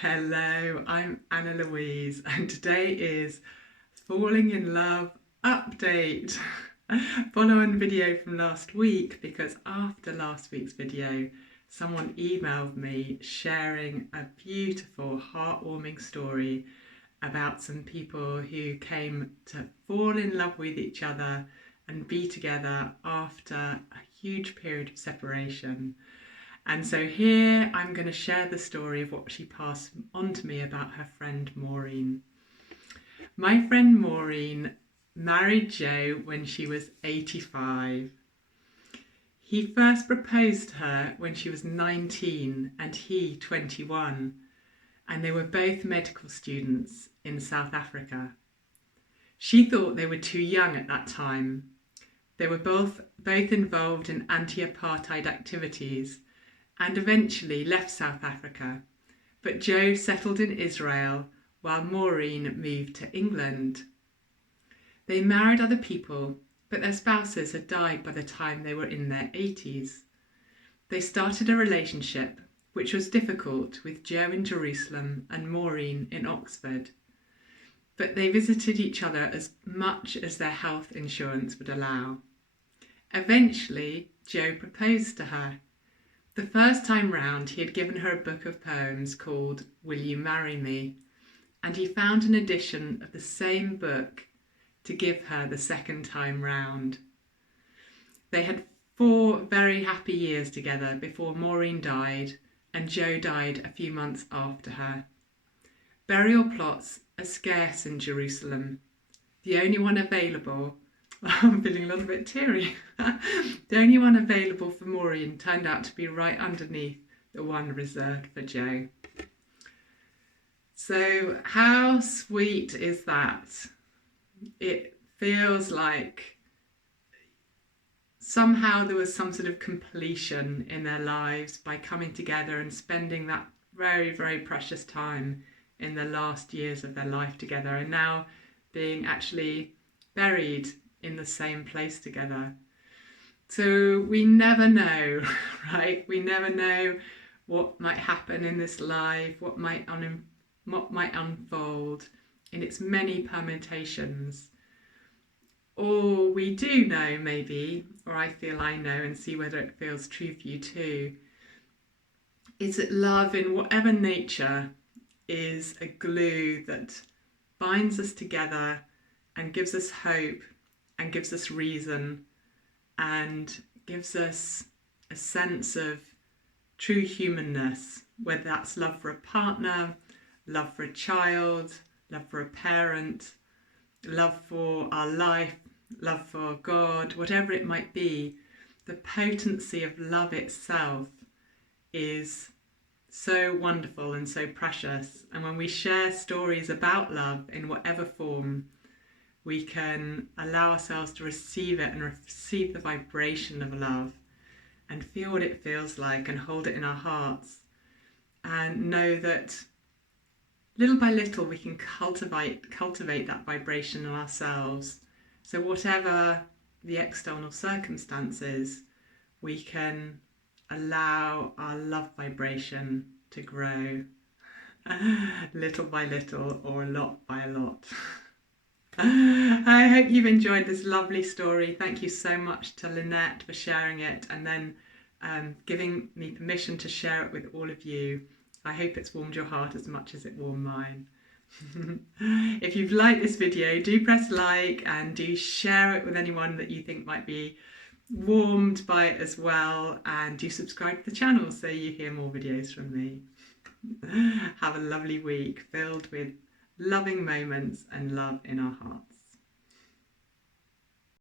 Hello, I'm Annalouise, and today is Falling in Love update. Follow-on video from last week, because after last week's video, someone emailed me sharing a beautiful, heartwarming story about some people who came to fall in love with each other and be together after a huge period of separation. And so here I'm going to share the story of what she passed on to me about her friend Maureen. My friend Maureen married Joe when she was 85. He first proposed to her when she was 19 and he 21, and they were both medical students in South Africa. She thought they were too young at that time. They were both involved in anti-apartheid activities and eventually left South Africa, but Joe settled in Israel while Maureen moved to England. They married other people, but their spouses had died by the time they were in their 80s. They started a relationship, which was difficult, with Joe in Jerusalem and Maureen in Oxford. But they visited each other as much as their health insurance would allow. Eventually, Joe proposed to her. The first time round, he had given her a book of poems called Will You Marry Me? And he found an edition of the same book to give her the second time round. They had 4 very happy years together before Maureen died and Joe died a few months after her. Burial plots are scarce in Jerusalem. The only one available I'm feeling a little bit teary. The only one available for Maureen turned out to be right underneath the one reserved for Joe. So how sweet is that? It feels like somehow there was some sort of completion in their lives by coming together and spending that very, very precious time in the last years of their life together, and now being actually buried in the same place together. So we never know, right? We never know what might happen in this life, what might unfold in its many permutations. Or we do know, maybe, or I feel I know, and see whether it feels true for you too, is that love in whatever nature is a glue that binds us together and gives us hope and gives us reason and gives us a sense of true humanness, whether that's love for a partner, love for a child, love for a parent, love for our life, love for God, whatever it might be. The potency of love itself is so wonderful and so precious. And when we share stories about love in whatever form, we can allow ourselves to receive it and receive the vibration of love and feel what it feels like and hold it in our hearts and know that little by little we can cultivate that vibration in ourselves. So whatever the external circumstances, we can allow our love vibration to grow little by little or a lot by a lot. I hope you've enjoyed this lovely story. Thank you so much to Lynette for sharing it and then giving me permission to share it with all of you. I hope it's warmed your heart as much as it warmed mine. If you've liked this video, do press like and do share it with anyone that you think might be warmed by it as well, and do subscribe to the channel so you hear more videos from me. Have a lovely week filled with loving moments and love in our hearts.